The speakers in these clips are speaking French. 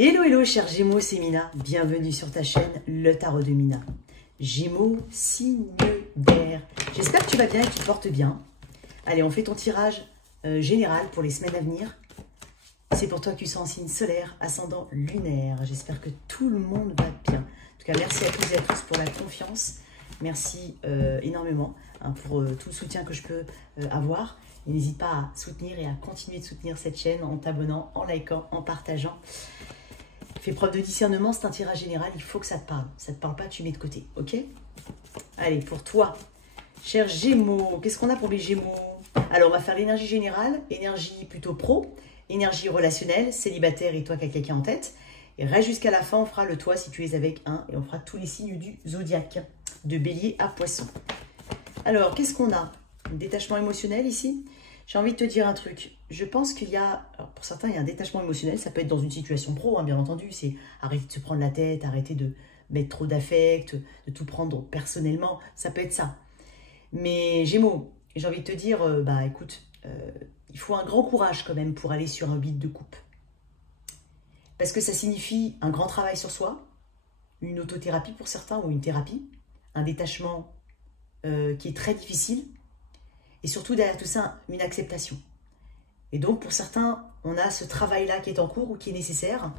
Hello, hello, chers Gémeaux, c'est Mina. Bienvenue sur ta chaîne, le tarot de Mina. Gémeaux, signe d'air. J'espère que tu vas bien et que tu te portes bien. Allez, on fait ton tirage général pour les semaines à venir. C'est pour toi que tu sois en signe solaire, ascendant lunaire. J'espère que tout le monde va bien. En tout cas, merci à tous et à tous pour la confiance. Merci énormément pour tout le soutien que je peux avoir. Et n'hésite pas à soutenir et à continuer de soutenir cette chaîne en t'abonnant, en likant, en partageant. Fais preuve de discernement, c'est un tirage général, il faut que ça te parle. Ça ne te parle pas, tu mets de côté, ok? Allez, pour toi, cher Gémeaux, qu'est-ce qu'on a pour les Gémeaux? Alors, on va faire l'énergie générale, énergie plutôt pro, énergie relationnelle, célibataire et toi qui as quelqu'un en tête. Et reste jusqu'à la fin, on fera le toi si tu es avec un, et on fera tous les signes du zodiaque, de bélier à poisson. Alors, qu'est-ce qu'on a? Un détachement émotionnel ici. J'ai envie de te dire un truc. Je pense qu'il y a, alors pour certains, il y a un détachement émotionnel. Ça peut être dans une situation pro, hein, bien entendu. C'est arrêter de se prendre la tête, arrêter de mettre trop d'affect, de tout prendre personnellement. Ça peut être ça. Mais Gémeaux, j'ai envie de te dire, écoute, il faut un grand courage quand même pour aller sur un beat de coupe. Parce que ça signifie un grand travail sur soi, une autothérapie pour certains ou une thérapie, un détachement qui est très difficile. Et surtout, derrière tout ça, une acceptation. Et donc, pour certains, on a ce travail-là qui est en cours ou qui est nécessaire.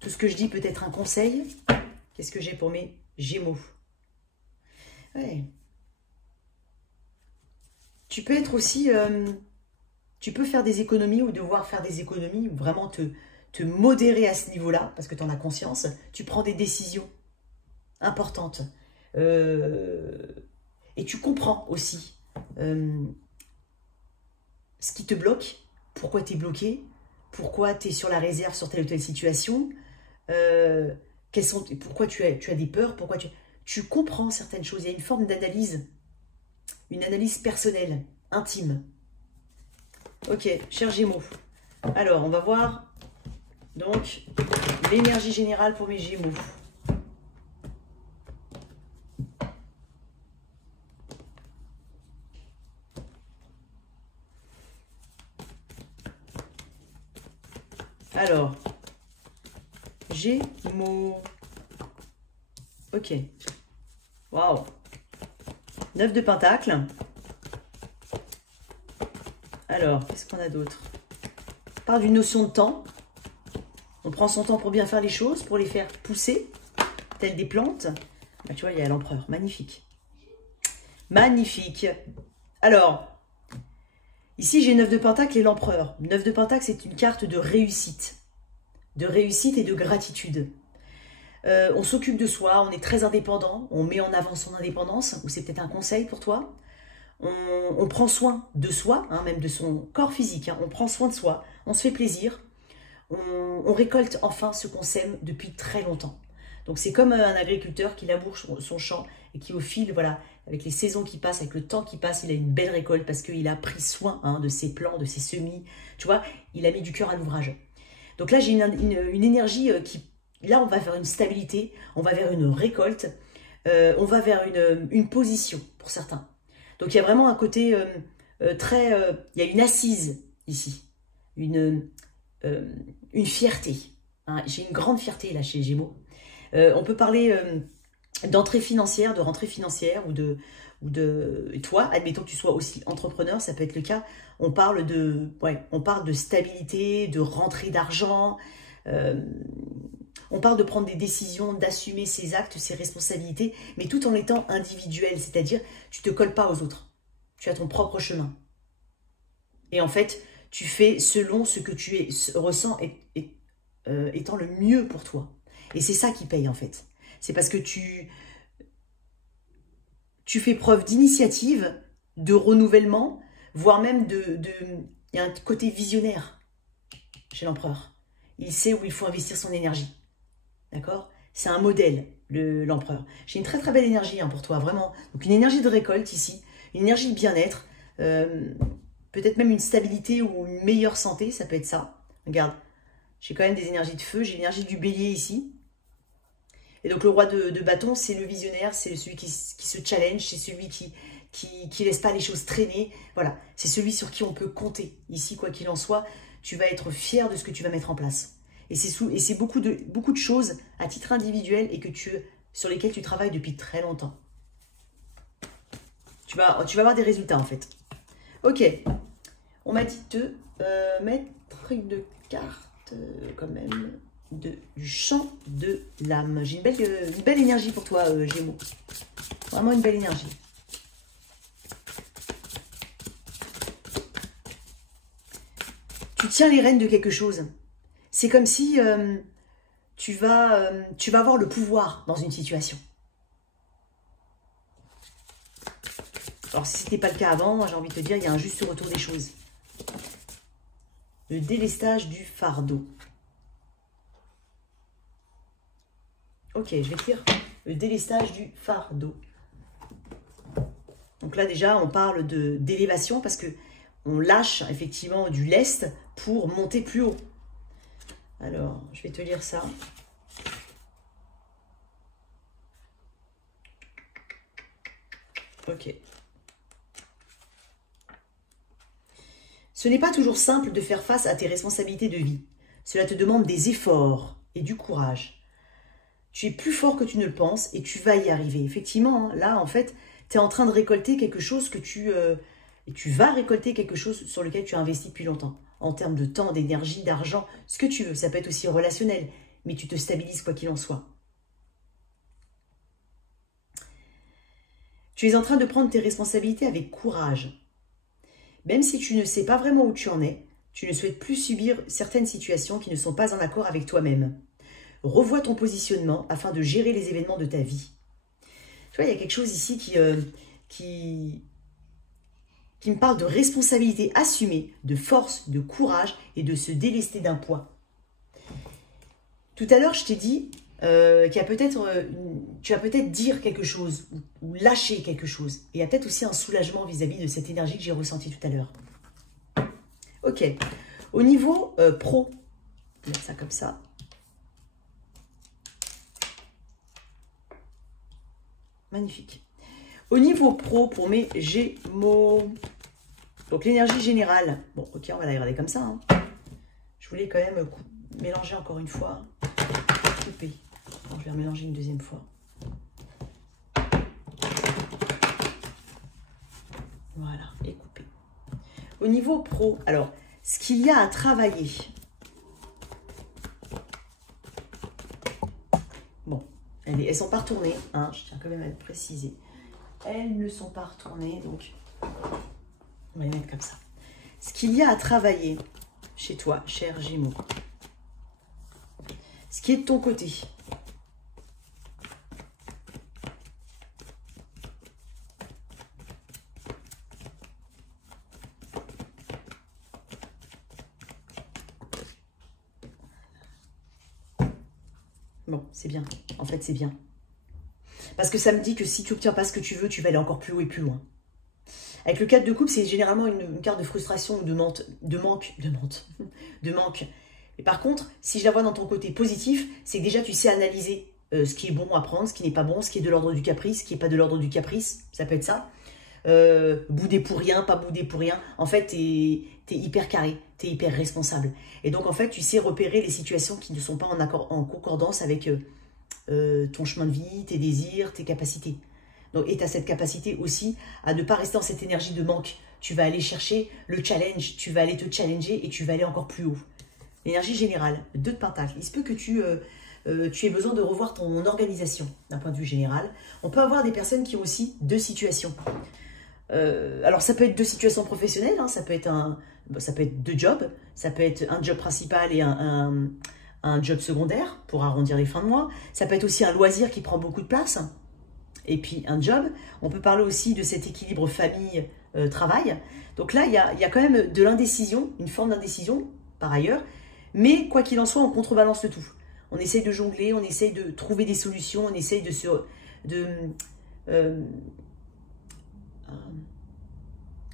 Tout ce que je dis peut être un conseil. Qu'est-ce que j'ai pour mes Gémeaux? Ouais. Tu peux être aussi... tu peux faire des économies ou devoir faire des économies ou vraiment te modérer à ce niveau-là parce que tu en as conscience. Tu prends des décisions importantes. Et tu comprends aussi ce qui te bloque, pourquoi tu es bloqué, pourquoi tu es sur la réserve sur telle ou telle situation, pourquoi tu as des peurs, pourquoi tu comprends certaines choses. Il y a une forme d'analyse, une analyse personnelle, intime. Ok, cher Gémeaux. Alors, on va voir donc l'énergie générale pour mes Gémeaux. Alors, Gémeaux. Ok. Waouh. 9 de Pentacle. Alors, qu'est-ce qu'on a d'autre? On parle d'une notion de temps. On prend son temps pour bien faire les choses, pour les faire pousser, telles des plantes. Bah, tu vois, il y a l'empereur. Magnifique. Magnifique. Alors, ici, j'ai 9 de Pentacle et l'empereur. 9 de Pentacle, c'est une carte de réussite. De réussite et de gratitude. On s'occupe de soi, on est très indépendant, on met en avant son indépendance, ou c'est peut-être un conseil pour toi. On prend soin de soi, hein, même de son corps physique, hein, on prend soin de soi, on se fait plaisir, on récolte enfin ce qu'on sème depuis très longtemps. Donc c'est comme un agriculteur qui laboure son champ et qui au fil, voilà, avec les saisons qui passent, avec le temps qui passe, il a une belle récolte parce qu'il a pris soin de ses plants, de ses semis, tu vois, il a mis du cœur à l'ouvrage. Donc là, j'ai une énergie qui... Là, on va vers une stabilité, on va vers une récolte, on va vers une position pour certains. Donc, il y a vraiment un côté très... il y a une assise ici, une fierté. Hein. J'ai une grande fierté là chez Gémeaux. On peut parler d'entrée financière, de rentrée financière ou de toi, admettons que tu sois aussi entrepreneur, ça peut être le cas. On parle de stabilité, de rentrée d'argent. On parle de prendre des décisions, d'assumer ses actes, ses responsabilités, mais tout en étant individuel, c'est-à-dire tu te colles pas aux autres. Tu as ton propre chemin. Et en fait, tu fais selon ce que tu ressens étant le mieux pour toi. Et c'est ça qui paye en fait. C'est parce que tu fais preuve d'initiative, de renouvellement, voire même il y a un côté visionnaire chez l'empereur. Il sait où il faut investir son énergie. D'accord? C'est un modèle, l'empereur. J'ai une très très belle énergie pour toi, vraiment. Donc une énergie de récolte ici, une énergie de bien-être, peut-être même une stabilité ou une meilleure santé, ça peut être ça. Regarde, j'ai quand même des énergies de feu, j'ai l'énergie du bélier ici. Et donc le roi de bâton, c'est le visionnaire, c'est celui qui se challenge, c'est celui qui laisse pas les choses traîner. Voilà, c'est celui sur qui on peut compter. Ici, quoi qu'il en soit, tu vas être fier de ce que tu vas mettre en place. Et c'est beaucoup de choses à titre individuel et sur lesquelles tu travailles depuis très longtemps. Tu vas avoir des résultats en fait. Ok. On m'a dit de mettre une carte quand même du chant de l'âme. J'ai une belle énergie pour toi, Gémeaux. Vraiment une belle énergie. Tu tiens les rênes de quelque chose. C'est comme si tu vas avoir le pouvoir dans une situation. Alors, si ce n'était pas le cas avant, j'ai envie de te dire, il y a un juste retour des choses. Le délestage du fardeau. Ok, je vais écrire le délestage du fardeau. Donc là, déjà, on parle d'élévation parce que on lâche effectivement du lest pour monter plus haut. Alors, je vais te lire ça. Ok. Ce n'est pas toujours simple de faire face à tes responsabilités de vie. Cela te demande des efforts et du courage. Tu es plus fort que tu ne le penses et tu vas y arriver. Effectivement, hein, là, en fait, tu es en train de récolter quelque chose que tu vas récolter quelque chose sur lequel tu as investi depuis longtemps. En termes de temps, d'énergie, d'argent, ce que tu veux. Ça peut être aussi relationnel, mais tu te stabilises quoi qu'il en soit. Tu es en train de prendre tes responsabilités avec courage. Même si tu ne sais pas vraiment où tu en es, tu ne souhaites plus subir certaines situations qui ne sont pas en accord avec toi-même. Revois ton positionnement afin de gérer les événements de ta vie. Tu vois, il y a quelque chose ici qui me parle de responsabilité assumée, de force, de courage et de se délester d'un poids. Tout à l'heure, je t'ai dit tu vas peut-être dire quelque chose ou lâcher quelque chose. Et il y a peut-être aussi un soulagement vis-à-vis de cette énergie que j'ai ressentie tout à l'heure. Ok. Au niveau pro, on va mettre ça comme ça. Magnifique. Au niveau pro, pour mes Gémeaux, donc l'énergie générale. Bon, ok, on va la regarder comme ça. Hein. Je voulais quand même mélanger encore une fois. Couper. Je vais remélanger une deuxième fois. Voilà, et couper. Au niveau pro, alors, ce qu'il y a à travailler. Bon, elles ne sont pas retournées, hein, je tiens quand même à le préciser. Elles ne sont pas retournées, donc on va les mettre comme ça. Ce qu'il y a à travailler chez toi, cher Gémeaux, ce qui est de ton côté. Bon, c'est bien. En fait, c'est bien. Parce que ça me dit que si tu n'obtiens pas ce que tu veux, tu vas aller encore plus haut et plus loin. Avec le 4 de coupe, c'est généralement une carte de frustration ou de manque. Et par contre, si je la vois dans ton côté positif, c'est que déjà tu sais analyser ce qui est bon à prendre, ce qui n'est pas bon, ce qui est de l'ordre du caprice, ce qui n'est pas de l'ordre du caprice, ça peut être ça. Bouder pour rien, pas bouder pour rien. En fait, tu es hyper carré, tu es hyper responsable. Et donc, en fait, tu sais repérer les situations qui ne sont pas en concordance avec ton chemin de vie, tes désirs, tes capacités. Donc, et tu as cette capacité aussi à ne pas rester dans cette énergie de manque. Tu vas aller chercher le challenge, tu vas aller te challenger et tu vas aller encore plus haut. L'énergie générale, 2 de Pentacle. Il se peut que tu aies besoin de revoir ton organisation d'un point de vue général. On peut avoir des personnes qui ont aussi 2 situations. Alors, ça peut être 2 situations professionnelles, hein, ça peut être 2 jobs, ça peut être un job principal et un job secondaire pour arrondir les fins de mois. Ça peut être aussi un loisir qui prend beaucoup de place et puis un job. On peut parler aussi de cet équilibre famille-travail. Donc là, il y a quand même de l'indécision, une forme d'indécision par ailleurs. Mais quoi qu'il en soit, on contrebalance le tout. On essaye de jongler, on essaye de trouver des solutions, on essaye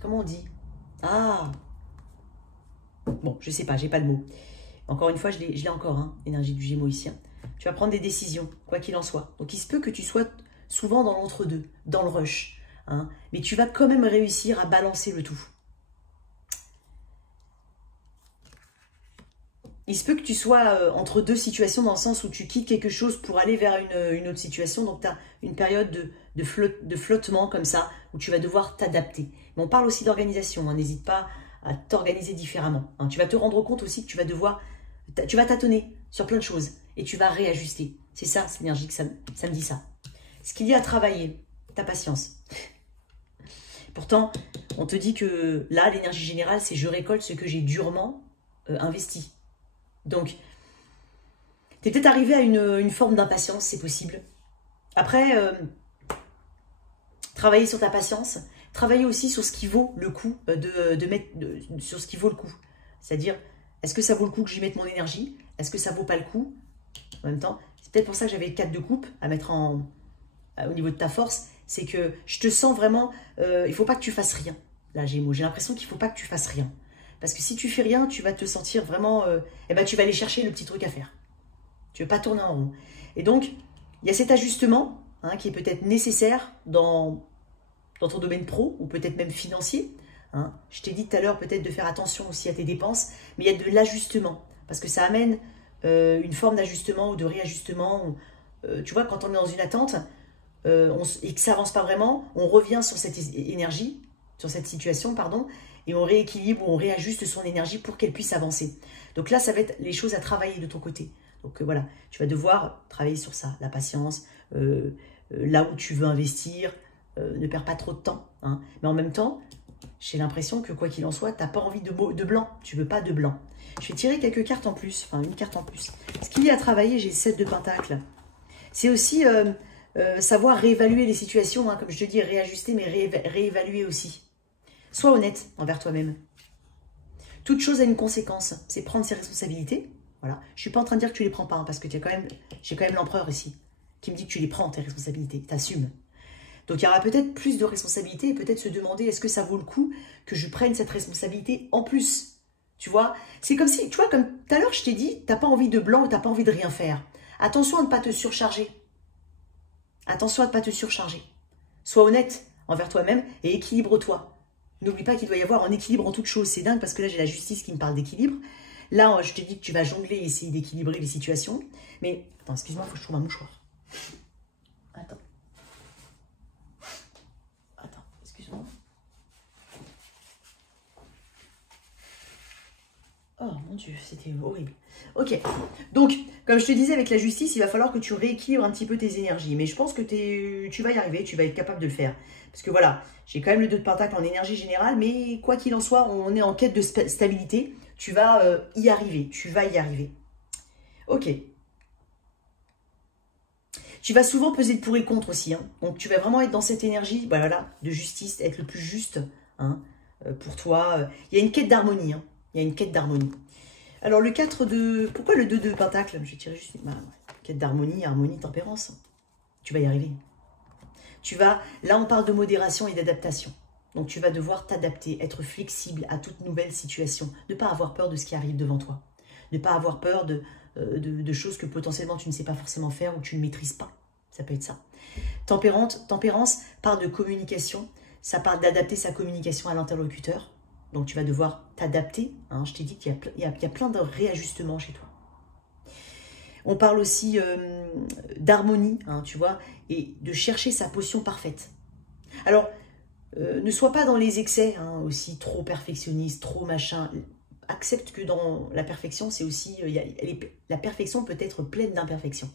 comment on dit? Ah, bon, je sais pas, j'ai pas le mot. Encore une fois, je l'ai encore, hein, énergie du Gémeaux ici. Hein. Tu vas prendre des décisions, quoi qu'il en soit. Donc, il se peut que tu sois souvent dans l'entre-deux, dans le rush. Hein, mais tu vas quand même réussir à balancer le tout. il se peut que tu sois entre deux situations dans le sens où tu quittes quelque chose pour aller vers une autre situation. Donc, tu as une période de flottement comme ça, où tu vas devoir t'adapter. Mais on parle aussi d'organisation, hein, n'hésite pas à t'organiser différemment. Hein. Tu vas te rendre compte aussi que tu vas tâtonner sur plein de choses et tu vas réajuster. C'est ça, cette énergie, que ça me dit ça. Ce qu'il y a à travailler, ta patience. Pourtant, on te dit que là, l'énergie générale, c'est je récolte ce que j'ai durement investi. Donc, tu es peut-être arrivé à une forme d'impatience, c'est possible. Après, travailler sur ta patience, travailler aussi sur ce qui vaut le coup sur ce qui vaut le coup. C'est-à-dire, est-ce que ça vaut le coup que j'y mette mon énergie? Est-ce que ça vaut pas le coup? En même temps, c'est peut-être pour ça que j'avais 4 de coupe à mettre au niveau de ta force. C'est que je te sens vraiment, il ne faut pas que tu fasses rien. Là, Gémeaux, j'ai l'impression qu'il ne faut pas que tu fasses rien. Parce que si tu fais rien, tu vas te sentir vraiment, tu vas aller chercher le petit truc à faire. Tu ne veux pas tourner en rond. Et donc, il y a cet ajustement hein, qui est peut-être nécessaire dans ton domaine pro ou peut-être même financier. Hein. Je t'ai dit tout à l'heure peut-être de faire attention aussi à tes dépenses, mais il y a de l'ajustement parce que ça amène une forme d'ajustement ou de réajustement. Tu vois, quand on est dans une attente et que ça n'avance pas vraiment, on revient sur cette énergie, sur cette situation, pardon, et on rééquilibre ou on réajuste son énergie pour qu'elle puisse avancer. Donc là, ça va être les choses à travailler de ton côté. Donc voilà, tu vas devoir travailler sur ça, la patience, là où tu veux investir, ne perds pas trop de temps. Hein. Mais en même temps, j'ai l'impression que quoi qu'il en soit, tu n'as pas envie de blanc, tu ne veux pas de blanc. Je vais tirer quelques cartes en plus, enfin une carte en plus. Ce qu'il y a à travailler, j'ai le 7 de Pentacle. C'est aussi savoir réévaluer les situations, hein, comme je te dis, réajuster, mais réévaluer aussi. Sois honnête envers toi-même. Toute chose a une conséquence, c'est prendre ses responsabilités. Voilà. Je ne suis pas en train de dire que tu ne les prends pas, hein, parce que j'ai quand même l'empereur ici, qui me dit que tu les prends, tes responsabilités, tu assumes. Donc il y aura peut-être plus de responsabilités et peut-être se demander est-ce que ça vaut le coup que je prenne cette responsabilité en plus. Tu vois, c'est comme si, tu vois, comme tout à l'heure je t'ai dit, tu n'as pas envie de blanc ou tu n'as pas envie de rien faire. Attention à ne pas te surcharger. Attention à ne pas te surcharger. Sois honnête envers toi-même et équilibre-toi. N'oublie pas qu'il doit y avoir un équilibre en toute chose. C'est dingue parce que là, j'ai la justice qui me parle d'équilibre. Là, je te dis que tu vas jongler et essayer d'équilibrer les situations. Mais, attends, excuse-moi, il faut que je trouve un mouchoir. Attends. Attends, excuse-moi. Oh mon Dieu, c'était horrible. Ok, donc, comme je te disais, avec la justice, il va falloir que tu rééquilibres un petit peu tes énergies. Mais je pense que tu vas y arriver, tu vas être capable de le faire. Parce que voilà, j'ai quand même le 2 de Pentacle en énergie générale, mais quoi qu'il en soit, on est en quête de stabilité. Tu vas y arriver, tu vas y arriver. Ok. Tu vas souvent peser le pour et le contre aussi. Hein. Donc, tu vas vraiment être dans cette énergie voilà, de justice, être le plus juste hein, pour toi. Il y a une quête d'harmonie. Hein. Il y a une quête d'harmonie. Alors, le 4 de... Pourquoi le 2 de Pentacle? Je vais tirer juste une... Quête d'harmonie, harmonie, tempérance. Tu vas y arriver. Là, on parle de modération et d'adaptation. Donc, tu vas devoir t'adapter, être flexible à toute nouvelle situation. Ne pas avoir peur de ce qui arrive devant toi. Ne pas avoir peur de choses que potentiellement tu ne sais pas forcément faire ou tu ne maîtrises pas. Ça peut être ça. Tempérance parle de communication. Ça parle d'adapter sa communication à l'interlocuteur. Donc, tu vas devoir t'adapter. Hein. Je t'ai dit qu'il y a plein de réajustements chez toi. On parle aussi d'harmonie, hein, tu vois, et de chercher sa potion parfaite. Alors, ne sois pas dans les excès, hein, aussi trop perfectionniste, trop machin. Accepte que dans la perfection, c'est aussi... la perfection peut être pleine d'imperfections.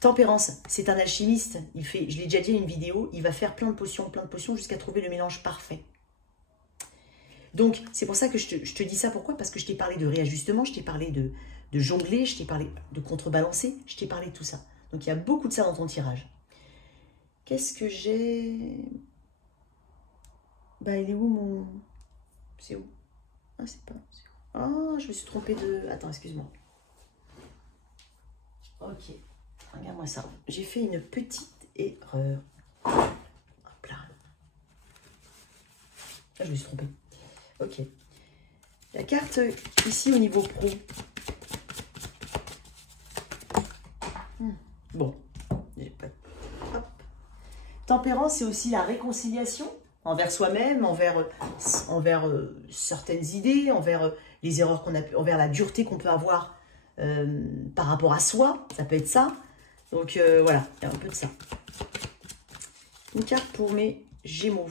Tempérance, c'est un alchimiste. Je l'ai déjà dit à une vidéo, il va faire plein de potions jusqu'à trouver le mélange parfait. Donc, c'est pour ça que je te dis ça. Pourquoi? Parce que je t'ai parlé de réajustement, je t'ai parlé de jongler, je t'ai parlé de contrebalancer, je t'ai parlé de tout ça. Donc, il y a beaucoup de ça dans ton tirage. Qu'est-ce que j'ai? Bah, il est où mon... C'est où? Ah, c'est pas... Ah, je me suis trompée de... Attends, excuse-moi. Ok, regarde-moi ça. J'ai fait une petite erreur. Hop là. Ah, je me suis trompée. Ok. La carte ici au niveau pro. Bon. Hop. Tempérance, c'est aussi la réconciliation envers soi-même, envers certaines idées, envers les erreurs qu'on a, envers la dureté qu'on peut avoir par rapport à soi. Ça peut être ça. Donc voilà, il y a un peu de ça. Une carte pour mes Gémeaux.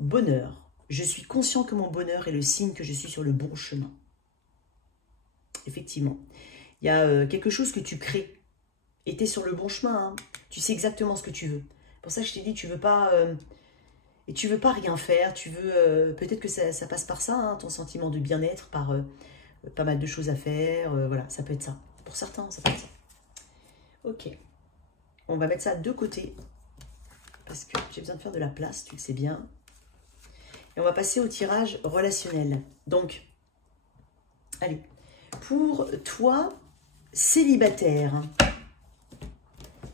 Bonheur. Je suis conscient que mon bonheur est le signe que je suis sur le bon chemin. Effectivement. Il y a quelque chose que tu crées. Et tu es sur le bon chemin. Hein. Tu sais exactement ce que tu veux. Pour ça que je t'ai dit, tu veux pas... et tu veux pas rien faire. Tu veux... peut-être que ça passe par ça, hein, ton sentiment de bien-être, par pas mal de choses à faire. Voilà, ça peut être ça. Pour certains, ça peut être ça. Ok. On va mettre ça de côté. Parce que j'ai besoin de faire de la place, tu le sais bien. Et on va passer au tirage relationnel. Donc, allez. Pour toi, célibataire.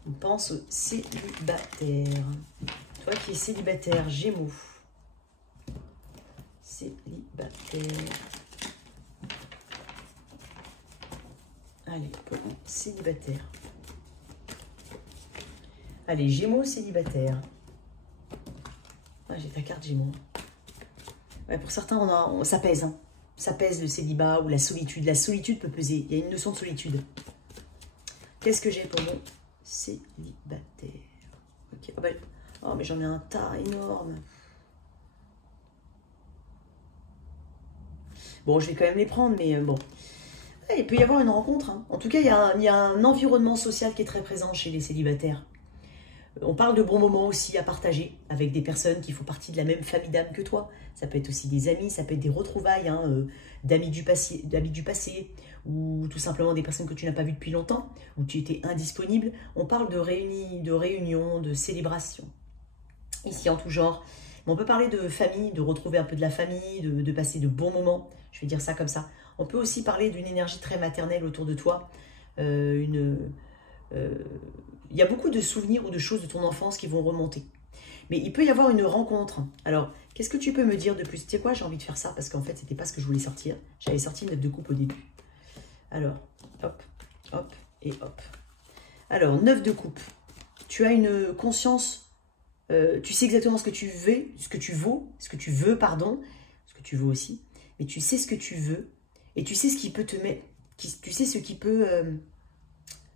On pense au célibataire. Toi qui es célibataire, Gémeaux. Célibataire. Allez, célibataire. Allez, Gémeaux, célibataire. Ah, j'ai ta carte Gémeaux. Ouais, pour certains, ça pèse. Hein. Ça pèse le célibat ou la solitude. La solitude peut peser. Il y a une notion de solitude. Qu'est-ce que j'ai pour mon célibataire? Ok. Oh, mais j'en ai un tas énorme. Bon, je vais quand même les prendre, mais bon. Ouais, il peut y avoir une rencontre. Hein. En tout cas, il y a un environnement social qui est très présent chez les célibataires. On parle de bons moments aussi à partager avec des personnes qui font partie de la même famille d'âme que toi. Ça peut être aussi des amis, ça peut être des retrouvailles hein, d'amis du passé ou tout simplement des personnes que tu n'as pas vues depuis longtemps, où tu étais indisponible. On parle de réunions, de célébrations, ici en tout genre. Mais on peut parler de famille, de retrouver un peu de la famille, de passer de bons moments. Je vais dire ça comme ça. On peut aussi parler d'une énergie très maternelle autour de toi, il y a beaucoup de souvenirs ou de choses de ton enfance qui vont remonter. Mais il peut y avoir une rencontre. Alors, qu'est-ce que tu peux me dire de plus? Tu sais quoi, j'ai envie de faire ça parce qu'en fait, c'était pas ce que je voulais sortir. J'avais sorti une 9 de coupe au début. Alors, hop, hop et hop. Alors, 9 de coupe. Tu as une conscience, tu sais exactement ce que tu veux, ce que tu veux, pardon, ce que tu veux aussi. Mais tu sais ce que tu veux et tu sais ce qui peut te mettre, tu sais ce qui peut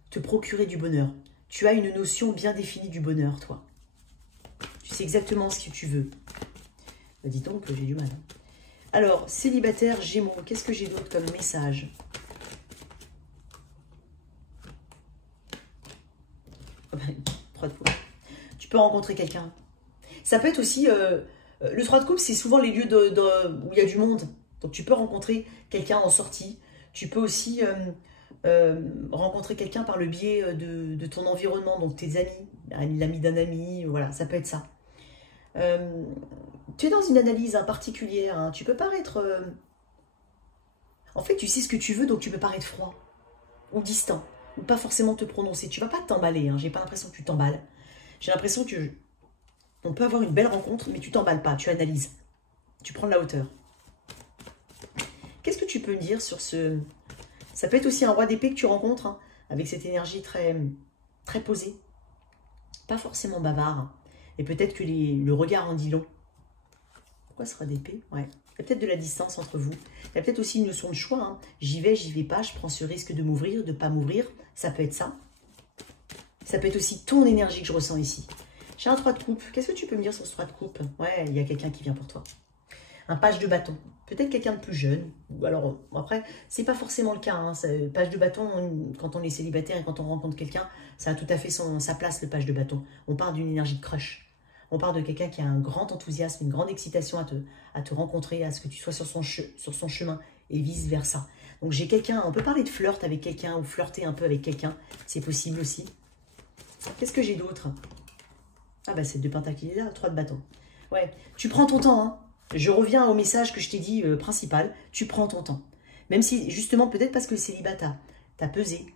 te procurer du bonheur. Tu as une notion bien définie du bonheur, toi. Tu sais exactement ce que tu veux. Bah, dis donc que j'ai du mal. Alors, célibataire, Gémeaux, qu'est-ce que j'ai d'autre comme message? Oh ben, 3 de coupe. Tu peux rencontrer quelqu'un. Ça peut être aussi... le 3 de coupe, c'est souvent les lieux où il y a du monde. Donc, tu peux rencontrer quelqu'un en sortie. Tu peux aussi... rencontrer quelqu'un par le biais de ton environnement, donc tes amis, l'ami d'un ami, voilà, ça peut être ça. Tu es dans une analyse particulière, hein, tu peux paraître... En fait, tu sais ce que tu veux, donc tu peux paraître froid, ou distant, ou pas forcément te prononcer. Tu vas pas t'emballer, hein, j'ai pas l'impression que tu t'emballes. J'ai l'impression que on peut avoir une belle rencontre, mais tu t'emballes pas, tu analyses. Tu prends de la hauteur. Qu'est-ce que tu peux me dire sur ce... Ça peut être aussi un roi d'épée que tu rencontres, hein, avec cette énergie très, très posée. Pas forcément bavard. Hein, et peut-être que le regard en dit long. Pourquoi ce roi d'épée? Ouais. Il y a peut-être de la distance entre vous. Il y a peut-être aussi une notion de choix. Hein. J'y vais pas, je prends ce risque de m'ouvrir, de ne pas m'ouvrir. Ça peut être ça. Ça peut être aussi ton énergie que je ressens ici. J'ai un 3 de coupe. Qu'est-ce que tu peux me dire sur ce 3 de coupe? Ouais, il y a quelqu'un qui vient pour toi. Un page de bâton. Peut-être quelqu'un de plus jeune. Ou alors, après, c'est pas forcément le cas. Hein. Page de bâton, quand on est célibataire et quand on rencontre quelqu'un, ça a tout à fait sa place, le page de bâton. On parle d'une énergie de crush. On parle de quelqu'un qui a un grand enthousiasme, une grande excitation à te rencontrer, à ce que tu sois sur son chemin et vice-versa. Donc j'ai quelqu'un, on peut parler de flirt avec quelqu'un ou flirter un peu avec quelqu'un. C'est possible aussi. Qu'est-ce que j'ai d'autre? Ah bah c'est 2 pentacles, il est là, 3 de bâton. Ouais, tu prends ton temps, hein. Je reviens au message que je t'ai dit principal. Tu prends ton temps. Même si, justement, peut-être parce que le célibat t'a pesé.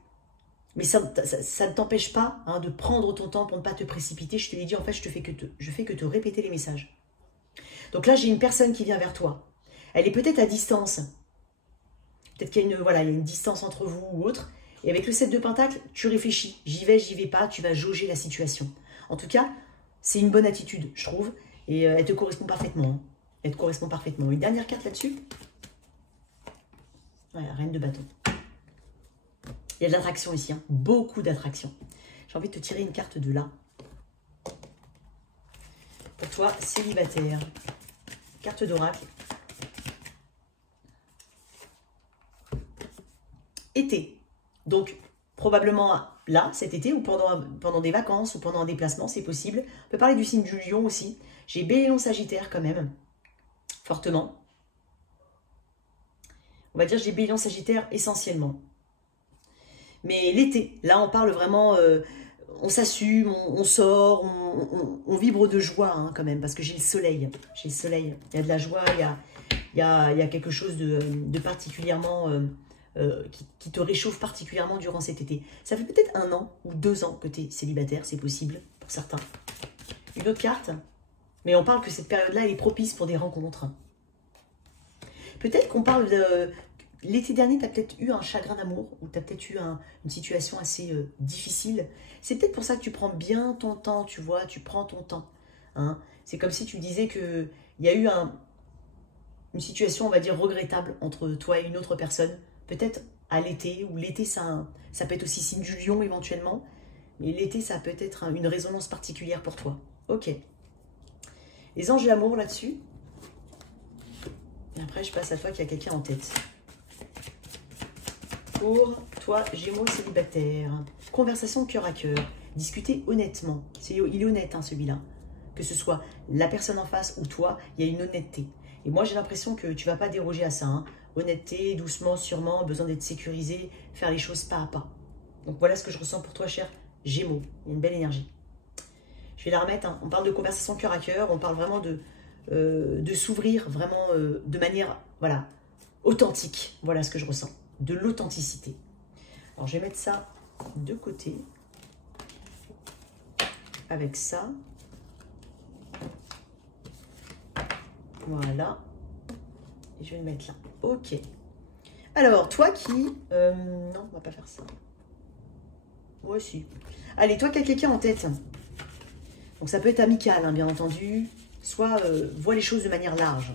Mais ça ne t'empêche pas hein, de prendre ton temps pour ne pas te précipiter. Je te l'ai dit, en fait, je fais que te répéter les messages. Donc là, j'ai une personne qui vient vers toi. Elle est peut-être à distance. Peut-être qu'il y a il y a une distance entre vous ou autre. Et avec le 7 de Pentacle, tu réfléchis. J'y vais pas. Tu vas jauger la situation. En tout cas, c'est une bonne attitude, je trouve. Et elle te correspond parfaitement. Hein. Elle te correspond parfaitement. Une dernière carte là-dessus. Ouais, reine de bâton. Il y a de l'attraction ici, hein. Beaucoup d'attraction. J'ai envie de te tirer une carte de là. Pour toi, célibataire. Carte d'oracle. Été. Donc, probablement là, cet été, ou pendant des vacances, ou pendant un déplacement, c'est possible. On peut parler du signe du lion aussi. J'ai Bélier, Lion, Sagittaire quand même. Fortement. On va dire j'ai Bélier, Lion, Sagittaire essentiellement. Mais l'été, là on parle vraiment, on s'assume, on sort, on vibre de joie hein, quand même, parce que j'ai le soleil. J'ai le soleil, il y a de la joie, il y a quelque chose de particulièrement, qui te réchauffe particulièrement durant cet été. Ça fait peut-être 1 an ou 2 ans que tu es célibataire, c'est possible pour certains. Une autre carte, mais on parle que cette période-là elle est propice pour des rencontres. Peut-être qu'on parle de... L'été dernier, tu as peut-être eu un chagrin d'amour ou tu as peut-être eu une situation assez difficile. C'est peut-être pour ça que tu prends bien ton temps, tu vois, tu prends ton temps. Hein. C'est comme si tu disais qu'il y a eu une situation, on va dire, regrettable entre toi et une autre personne. Peut-être à l'été, ou l'été, ça peut être aussi signe du lion éventuellement. Mais l'été, ça peut être une résonance particulière pour toi. Ok. Les anges de l'amour là-dessus. Et après, je passe à toi qui a quelqu'un en tête. Pour toi, Gémeaux célibataire. Conversation cœur à cœur. Discuter honnêtement. Il est honnête, hein, celui-là. Que ce soit la personne en face ou toi, il y a une honnêteté. Et moi, j'ai l'impression que tu ne vas pas déroger à ça. Hein. Honnêteté, doucement, sûrement, besoin d'être sécurisé, faire les choses pas à pas. Donc voilà ce que je ressens pour toi, cher Gémeaux. Il y a une belle énergie. Je vais la remettre. Hein. On parle de conversation cœur à cœur. On parle vraiment de s'ouvrir vraiment de manière voilà, authentique. Voilà ce que je ressens. De l'authenticité. Alors, je vais mettre ça de côté. Avec ça. Voilà. Et je vais le mettre là. Ok. Alors, toi qui... non, on va pas faire ça. Moi aussi. Allez, toi qui as quelqu'un en tête. Donc, ça peut être amical, hein, bien entendu. Soit vois les choses de manière large.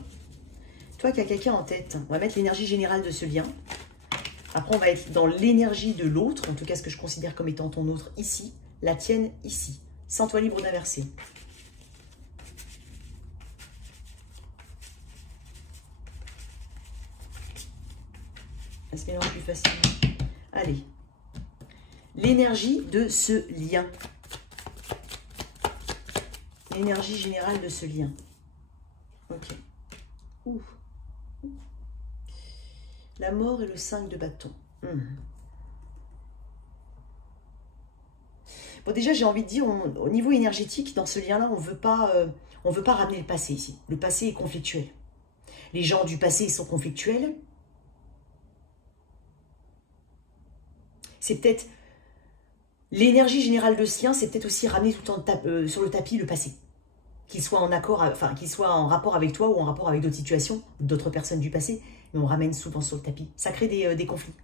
Toi qui as quelqu'un en tête, on va mettre l'énergie générale de ce lien. Après, on va être dans l'énergie de l'autre, en tout cas ce que je considère comme étant ton autre ici, la tienne ici. Sens-toi libre d'inverser. Ça se mélange plus facilement. Allez. L'énergie de ce lien. L'énergie générale de ce lien. Ok. Ouh. La mort et le 5 de bâton. Bon, déjà, j'ai envie de dire, au niveau énergétique, dans ce lien-là, on veut pas ramener le passé ici. Le passé est conflictuel. Les gens du passé sont conflictuels. C'est peut-être... L'énergie générale de ce lien, c'est peut-être aussi ramener tout le temps sur le tapis le passé. Qu'il soit en accord, enfin, qu'il soit en rapport avec toi ou en rapport avec d'autres situations, d'autres personnes du passé, mais on ramène souvent sur le tapis. Ça crée des conflits.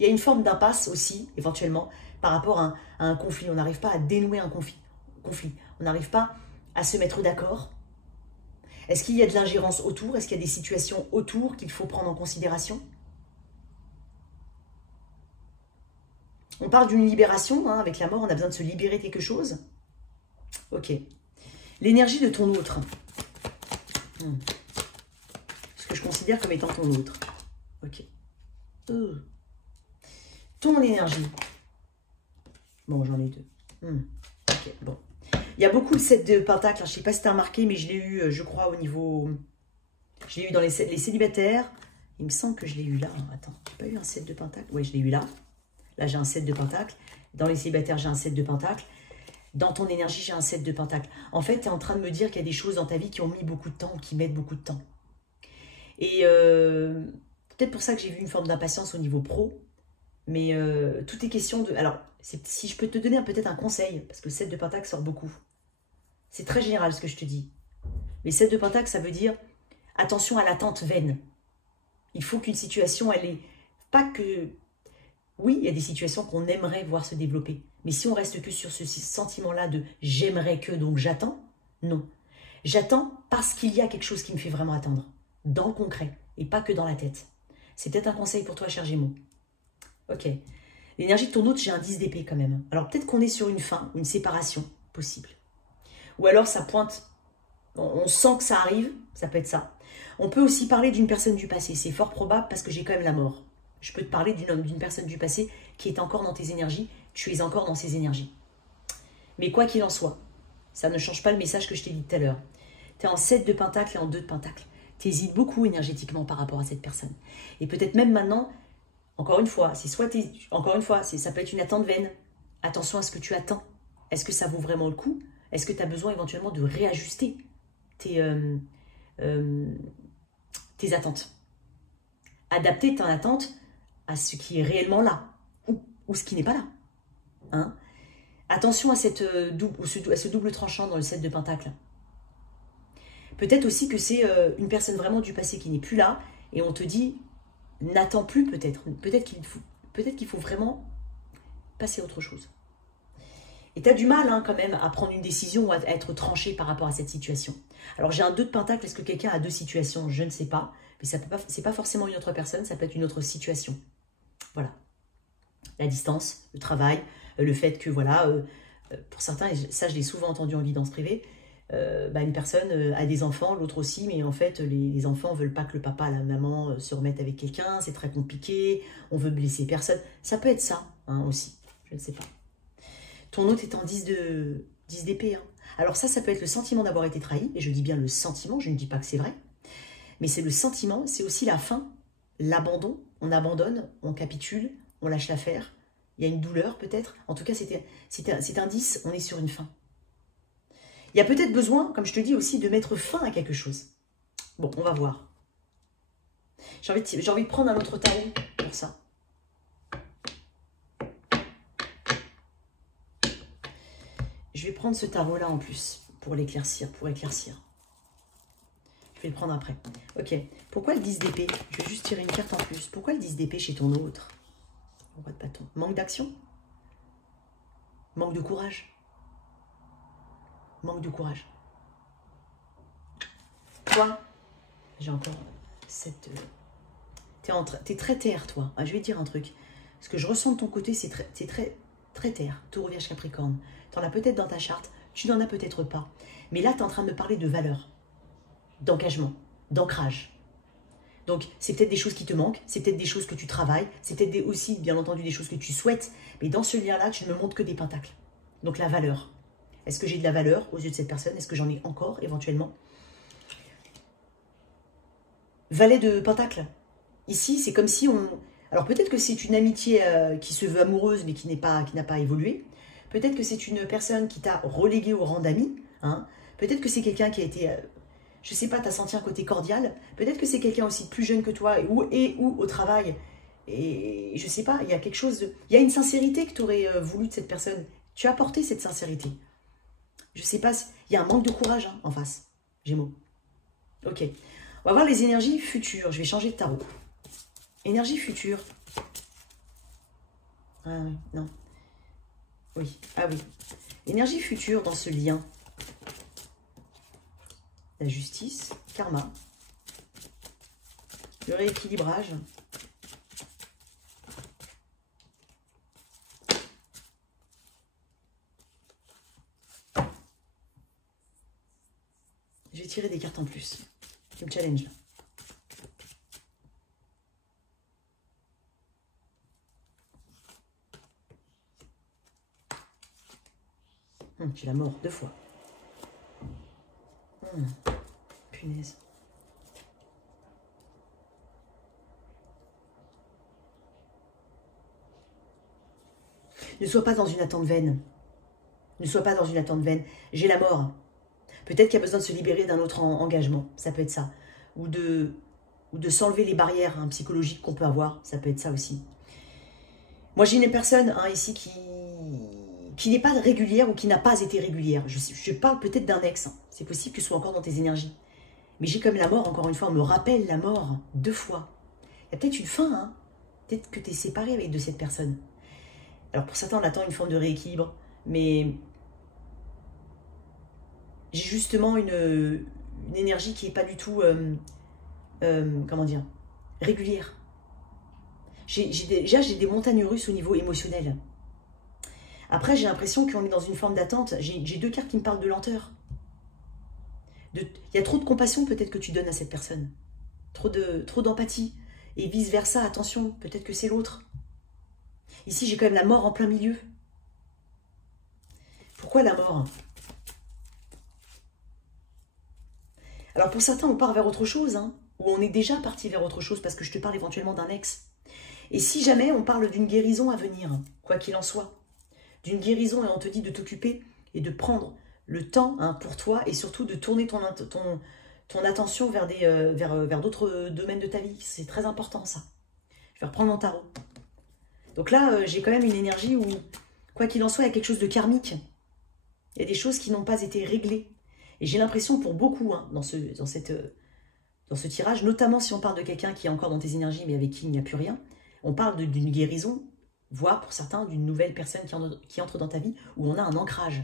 Il y a une forme d'impasse aussi, éventuellement, par rapport à un conflit. On n'arrive pas à dénouer un conflit. On n'arrive pas à se mettre d'accord. Est-ce qu'il y a de l'ingérence autour? Est-ce qu'il y a des situations autour qu'il faut prendre en considération? On parle d'une libération, hein, avec la mort, on a besoin de se libérer de quelque chose. Ok. L'énergie de ton autre. Ce que je considère comme étant ton autre. Ok. Ton énergie. Bon, j'en ai 2. Ok, bon. Il y a beaucoup le 7 de Pentacle. Je ne sais pas si tu as remarqué, mais je l'ai eu, je crois, au niveau... Je l'ai eu dans les célibataires. Il me semble que je l'ai eu là. Attends, j'ai pas eu un 7 de Pentacle? Oui, je l'ai eu là. Là, j'ai un 7 de Pentacle. Dans les célibataires, j'ai un 7 de Pentacle. Dans ton énergie, j'ai un 7 de Pentacle. En fait, tu es en train de me dire qu'il y a des choses dans ta vie qui ont mis beaucoup de temps, qui mettent beaucoup de temps. Et peut-être pour ça que j'ai vu une forme d'impatience au niveau pro. Mais tout est question de... Alors, si je peux te donner peut-être un conseil, parce que le 7 de Pentacle sort beaucoup. C'est très général ce que je te dis. Mais 7 de Pentacle, ça veut dire attention à l'attente vaine. Il faut qu'une situation, elle est... Pas que... Oui, il y a des situations qu'on aimerait voir se développer. Mais si on reste que sur ce sentiment-là de « j'aimerais que, donc j'attends », non. J'attends parce qu'il y a quelque chose qui me fait vraiment attendre, dans le concret. et pas que dans la tête. C'est peut-être un conseil pour toi, cher Gémeaux. Ok. L'énergie de ton autre, j'ai un 10 d'épée quand même. Alors peut-être qu'on est sur une fin, une séparation possible. Ou alors ça pointe, on sent que ça arrive, ça peut être ça. On peut aussi parler d'une personne du passé, c'est fort probable parce que j'ai quand même la mort. Je peux te parler d'une personne du passé qui est encore dans tes énergies, tu es encore dans ses énergies. Mais quoi qu'il en soit, ça ne change pas le message que je t'ai dit tout à l'heure. Tu es en 7 de pentacle et en 2 de pentacle. Tu hésites beaucoup énergétiquement par rapport à cette personne. Et peut-être même maintenant, encore une fois, ça peut être une attente vaine. Attention à ce que tu attends. Est-ce que ça vaut vraiment le coup? Est-ce que tu as besoin éventuellement de réajuster tes attentes? Adapter ton attente à ce qui est réellement là ou ce qui n'est pas là. Hein? Attention à, ce double tranchant dans le 7 de pentacle. Peut-être aussi que c'est une personne vraiment du passé qui n'est plus là et on te dit n'attends plus peut-être. Peut-être qu'il faut vraiment passer à autre chose. Et tu as du mal quand même à prendre une décision ou à être tranché par rapport à cette situation. Alors j'ai un 2 de pentacle, est-ce que quelqu'un a 2 situations? Je ne sais pas. Mais ce n'est pas forcément une autre personne, ça peut être une autre situation. Voilà. La distance, le travail, le fait que, voilà, pour certains, et ça je l'ai souvent entendu en guidance privée, une personne a des enfants, l'autre aussi, mais en fait, les enfants ne veulent pas que le papa, la maman se remettent avec quelqu'un, c'est très compliqué, on veut blesser personne. Ça peut être ça aussi, je ne sais pas. Ton autre est en 10 d'épée. Alors ça peut être le sentiment d'avoir été trahi, et je dis bien le sentiment, je ne dis pas que c'est vrai, mais c'est le sentiment, c'est aussi la fin, l'abandon, on abandonne, on capitule, on lâche l'affaire, il y a une douleur peut-être, en tout cas c'est un 10, on est sur une fin. Il y a peut-être besoin, comme je te dis aussi, de mettre fin à quelque chose. Bon, on va voir. J'ai envie de prendre un autre tarot pour ça. Je vais prendre ce tarot-là en plus, pour l'éclaircir, Je vais le prendre après. Ok. Pourquoi le 10 d'épée? Je vais juste tirer une carte en plus. Pourquoi le 10 d'épée chez ton autre? Roi de bâton. Manque d'action? Manque de courage? Manque de courage. Toi, j'ai encore cette... T'es très terre, toi. Je vais te dire un truc. Ce que je ressens de ton côté, c'est très terre. Taureau, Vierge, Capricorne. Tu en as peut-être dans ta charte, tu n'en as peut-être pas. Mais là, tu es en train de me parler de valeur, d'engagement, d'ancrage. Donc, c'est peut-être des choses qui te manquent, c'est peut-être des choses que tu travailles, c'est peut-être aussi, bien entendu, des choses que tu souhaites. Mais dans ce lien-là, tu ne me montres que des pentacles. Donc, la valeur. Est-ce que j'ai de la valeur aux yeux de cette personne? Est-ce que j'en ai encore, éventuellement? Valet de pentacle. Ici, c'est comme si on... Alors, peut-être que c'est une amitié qui se veut amoureuse, mais qui n'a pas évolué. Peut-être que c'est une personne qui t'a relégué au rang d'ami. Peut-être que c'est quelqu'un qui a été... je sais pas, t'as senti un côté cordial. Peut-être que c'est quelqu'un aussi plus jeune que toi ou au travail. Et je sais pas, il y a quelque chose... Il y a une sincérité que tu aurais voulu de cette personne. Tu as apporté cette sincérité. Je sais pas, il y a un manque de courage en face. Gémeaux. Ok. On va voir les énergies futures. Je vais changer de tarot. Énergie future. Ah oui, non. Oui, ah oui. Énergie future dans ce lien. La justice, karma, le rééquilibrage. Je vais tirer des cartes en plus. Je me challenge là. J'ai la mort 2 fois. Punaise. Ne sois pas dans une attente vaine. Ne sois pas dans une attente vaine. J'ai la mort. Peut-être qu'il y a besoin de se libérer d'un autre engagement. Ça peut être ça. Ou de s'enlever les barrières psychologiques qu'on peut avoir. Ça peut être ça aussi. Moi, j'ai une personne ici qui n'est pas régulière ou qui n'a pas été régulière. Je parle peut-être d'un ex. C'est possible que ce soit encore dans tes énergies. Mais j'ai comme la mort, encore une fois, on me rappelle la mort 2 fois. Il y a peut-être une fin, Peut-être que tu es séparé de cette personne. Alors pour certains, on attend une forme de rééquilibre. Mais j'ai justement une énergie qui n'est pas du tout comment dire, régulière. Déjà, j'ai des montagnes russes au niveau émotionnel. Après, j'ai l'impression qu'on est dans une forme d'attente. J'ai deux cartes qui me parlent de lenteur. Il y a trop de compassion peut-être que tu donnes à cette personne. Trop d'empathie. Et vice-versa, attention, peut-être que c'est l'autre. Ici, j'ai quand même la mort en plein milieu. Pourquoi la mort? Alors pour certains, on part vers autre chose, hein, ou on est déjà parti vers autre chose, parce que je te parle éventuellement d'un ex. Et si jamais on parle d'une guérison à venir, quoi qu'il en soit, d'une guérison et on te dit de t'occuper et de prendre le temps hein, pour toi et surtout de tourner ton attention vers d'autres domaines de ta vie. C'est très important ça. Je vais reprendre mon tarot. Donc là, j'ai quand même une énergie où, quoi qu'il en soit, il y a quelque chose de karmique. Il y a des choses qui n'ont pas été réglées. Et j'ai l'impression pour beaucoup hein, dans ce tirage, notamment si on parle de quelqu'un qui est encore dans tes énergies mais avec qui il n'y a plus rien, on parle d'une guérison, voire pour certains d'une nouvelle personne qui entre dans ta vie où on a un ancrage.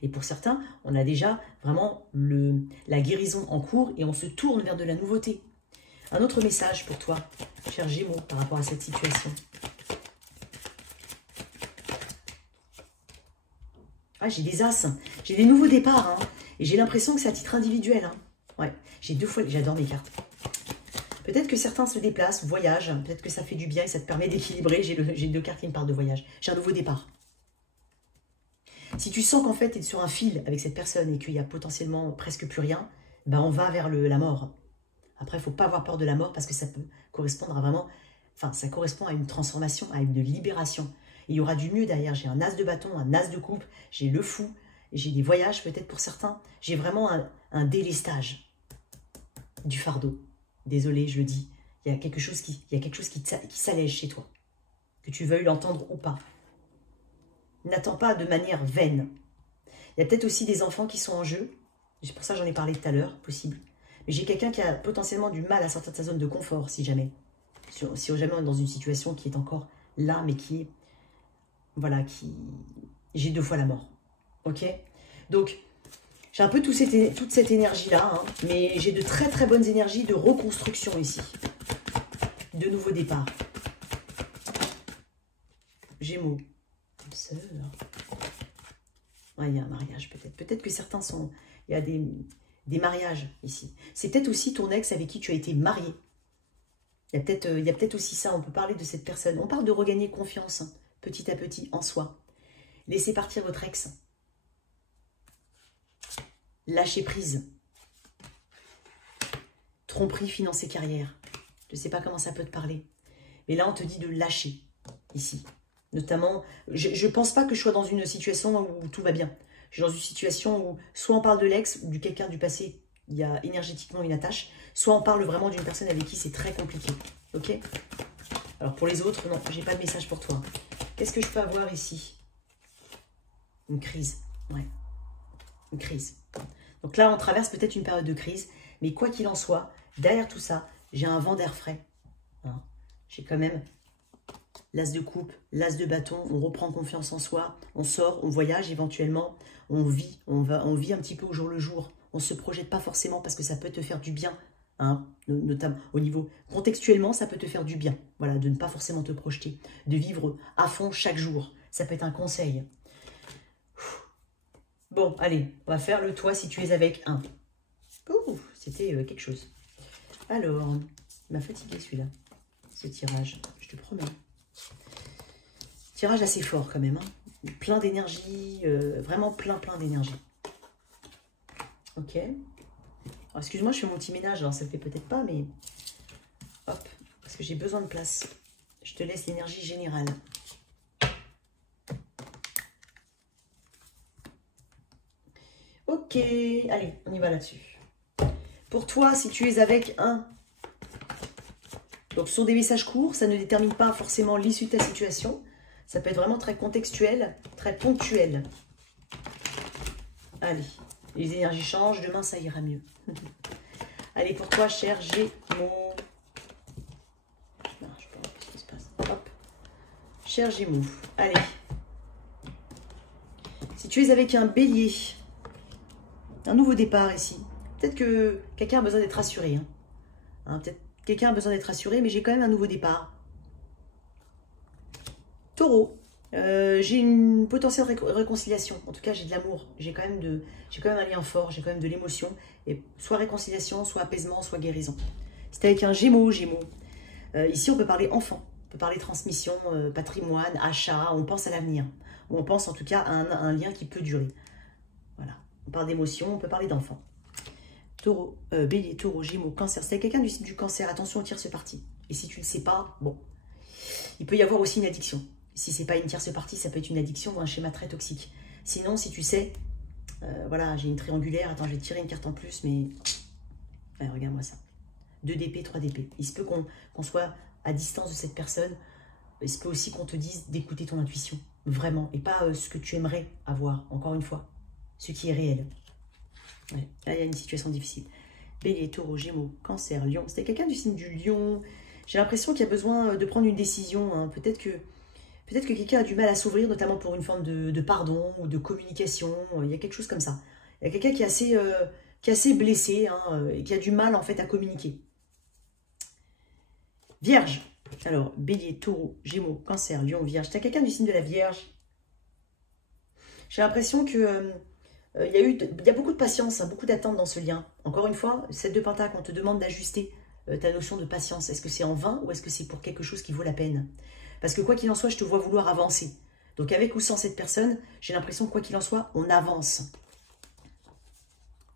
Et pour certains, on a déjà vraiment la guérison en cours et on se tourne vers de la nouveauté. Un autre message pour toi, cher Gémeaux, par rapport à cette situation. Ah, j'ai des as, j'ai des nouveaux départs. Hein, et j'ai l'impression que c'est à titre individuel. Hein. Ouais, j'ai 2 fois, j'adore mes cartes. Peut-être que certains se déplacent, voyagent, peut-être que ça fait du bien et ça te permet d'équilibrer. J'ai 2 cartes qui me parlent de voyage. J'ai un nouveau départ. Si tu sens qu'en fait, tu es sur un fil avec cette personne et qu'il y a potentiellement presque plus rien, ben on va vers la mort. Après, il ne faut pas avoir peur de la mort parce que ça peut correspondre à vraiment... Enfin, ça correspond à une transformation, à une libération. Et il y aura du mieux derrière. J'ai un as de bâton, un as de coupe, j'ai le fou, j'ai des voyages peut-être pour certains. J'ai vraiment un délestage du fardeau. Désolée, je le dis. Il y a quelque chose qui s'allège chez toi. Que tu veuilles l'entendre ou pas. N'attends pas de manière vaine. Il y a peut-être aussi des enfants qui sont en jeu. C'est pour ça que j'en ai parlé tout à l'heure, possible. Mais j'ai quelqu'un qui a potentiellement du mal à sortir de sa zone de confort, si jamais. Si jamais on est dans une situation qui est encore là, mais qui est... Voilà, qui... J'ai 2 fois la mort. Ok? Donc, j'ai un peu toute cette énergie-là, hein, mais j'ai de très très bonnes énergies de reconstruction ici. De nouveau départ. Gémeaux. Sœur. Ouais, il y a un mariage peut-être. Peut-être que certains sont... Il y a des mariages ici. C'est peut-être aussi ton ex avec qui tu as été marié. Il y a peut-être aussi ça. On peut parler de cette personne. On parle de regagner confiance hein, petit à petit en soi. Laissez partir votre ex. Lâcher prise. Tromperie, finances et carrière. Je ne sais pas comment ça peut te parler. Mais là, on te dit de lâcher ici. Notamment, je ne pense pas que je sois dans une situation où tout va bien. Je suis dans une situation où soit on parle de l'ex ou de quelqu'un du passé, il y a énergétiquement une attache, soit on parle vraiment d'une personne avec qui c'est très compliqué. Ok? Alors pour les autres, non, j'ai pas de message pour toi. Qu'est-ce que je peux avoir ici? Une crise. Ouais. Une crise. Donc là, on traverse peut-être une période de crise, mais quoi qu'il en soit, derrière tout ça, j'ai un vent d'air frais. Hein. J'ai quand même... L'as de coupe, l'as de bâton, on reprend confiance en soi, on sort, on voyage éventuellement, on vit un petit peu au jour le jour. On ne se projette pas forcément parce que ça peut te faire du bien, hein, notamment au niveau contextuellement, ça peut te faire du bien, voilà, de ne pas forcément te projeter, de vivre à fond chaque jour. Ça peut être un conseil. Bon, allez, on va faire le toi si tu es avec un. C'était quelque chose. Alors, il m'a fatigué celui-là, ce tirage, je te promets. Tirage assez fort quand même, hein. Plein d'énergie, vraiment plein d'énergie. Ok. Excuse-moi, je fais mon petit ménage, alors ça ne fait peut-être pas, mais hop, parce que j'ai besoin de place. Je te laisse l'énergie générale. Ok, allez, on y va là-dessus. Pour toi, si tu es avec un... Donc, ce sont des messages courts, ça ne détermine pas forcément l'issue de ta situation. Ça peut être vraiment très contextuel, très ponctuel. Allez, les énergies changent, demain ça ira mieux. Allez, pour toi, cher Gémeaux. Non, je sais pas ce qui se passe. Hop. Cher Gémeaux, allez. Si tu es avec un bélier, un nouveau départ ici. Peut-être que quelqu'un a besoin d'être rassuré. Hein. Hein, peut-être quelqu'un a besoin d'être rassuré, mais j'ai quand même un nouveau départ. Taureau, j'ai une potentielle réconciliation. En tout cas, j'ai de l'amour. J'ai quand même un lien fort, j'ai quand même de l'émotion. Et soit réconciliation, soit apaisement, soit guérison. C'est avec un Gémeaux. Ici, on peut parler enfant, on peut parler transmission, patrimoine, achat. On pense à l'avenir. Ou on pense en tout cas à un lien qui peut durer. Voilà. On parle d'émotion, on peut parler d'enfant. Taureau, Bélier, Taureau, Gémeaux, Cancer. C'est quelqu'un du signe du Cancer. Attention au tierce partie. Et si tu ne le sais pas, bon, il peut y avoir aussi une addiction. Si ce n'est pas une tierce partie, ça peut être une addiction ou un schéma très toxique. Sinon, si tu sais, voilà, j'ai une triangulaire. Attends, je vais tirer une carte en plus, mais ouais, regarde-moi ça. 2 d'épée, 3 d'épée. Il se peut qu'on soit à distance de cette personne. Il se peut aussi qu'on te dise d'écouter ton intuition, vraiment, et pas ce que tu aimerais avoir, encore une fois, ce qui est réel. Ouais, là, il y a une situation difficile. Bélier, Taureau, Gémeaux, Cancer, Lion. C'était quelqu'un du signe du Lion. J'ai l'impression qu'il y a besoin de prendre une décision. Hein. Peut-être que quelqu'un a du mal à s'ouvrir, notamment pour une forme de pardon ou de communication. Il y a quelque chose comme ça. Il y a quelqu'un qui est assez blessé, hein, et qui a du mal en fait à communiquer. Vierge. Alors, Bélier, Taureau, Gémeaux, Cancer, Lion, Vierge. Tu as quelqu'un du signe de la Vierge. J'ai l'impression que il y a beaucoup de patience, hein, beaucoup d'attente dans ce lien. Encore une fois, 7 de Pentacle, on te demande d'ajuster ta notion de patience. Est-ce que c'est en vain ou est-ce que c'est pour quelque chose qui vaut la peine? Parce que quoi qu'il en soit, je te vois vouloir avancer. Donc avec ou sans cette personne, j'ai l'impression que quoi qu'il en soit, on avance.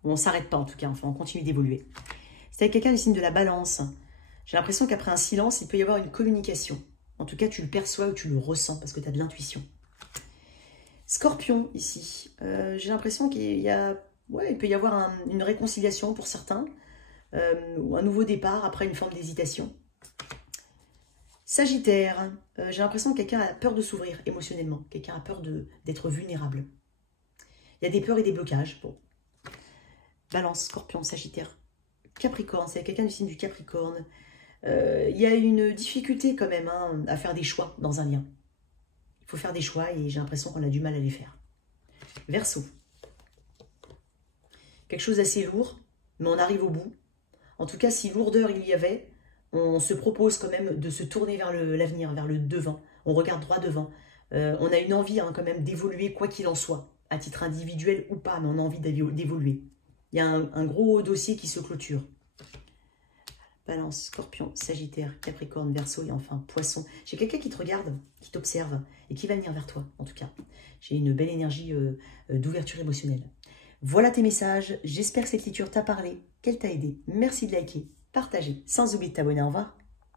Ou on ne s'arrête pas en tout cas, enfin on continue d'évoluer. C'est avec quelqu'un du signe de la Balance. J'ai l'impression qu'après un silence, il peut y avoir une communication. En tout cas, tu le perçois ou tu le ressens parce que tu as de l'intuition. Scorpion, ici. J'ai l'impression qu'il y a... Ouais, il peut y avoir une réconciliation pour certains. Ou un nouveau départ après une forme d'hésitation. Sagittaire. J'ai l'impression que quelqu'un a peur de s'ouvrir émotionnellement. Quelqu'un a peur d'être vulnérable. Il y a des peurs et des blocages. Bon. Balance, Scorpion, Sagittaire. Capricorne, c'est quelqu'un du signe du Capricorne. Il y a une difficulté quand même, hein, à faire des choix dans un lien. Il faut faire des choix et j'ai l'impression qu'on a du mal à les faire. Verseau. Quelque chose d'assez lourd, mais on arrive au bout. En tout cas, si lourdeur il y avait, on se propose quand même de se tourner vers l'avenir, vers le devant. On regarde droit devant. On a une envie, hein, quand même d'évoluer quoi qu'il en soit, à titre individuel ou pas, mais on a envie d'évoluer. Il y a un gros dossier qui se clôture. Balance, Scorpion, Sagittaire, Capricorne, Verseau et enfin Poisson. J'ai quelqu'un qui te regarde, qui t'observe et qui va venir vers toi, en tout cas. J'ai une belle énergie d'ouverture émotionnelle. Voilà tes messages. J'espère que cette lecture t'a parlé, qu'elle t'a aidé. Merci de liker, partager, sans oublier de t'abonner. Au revoir.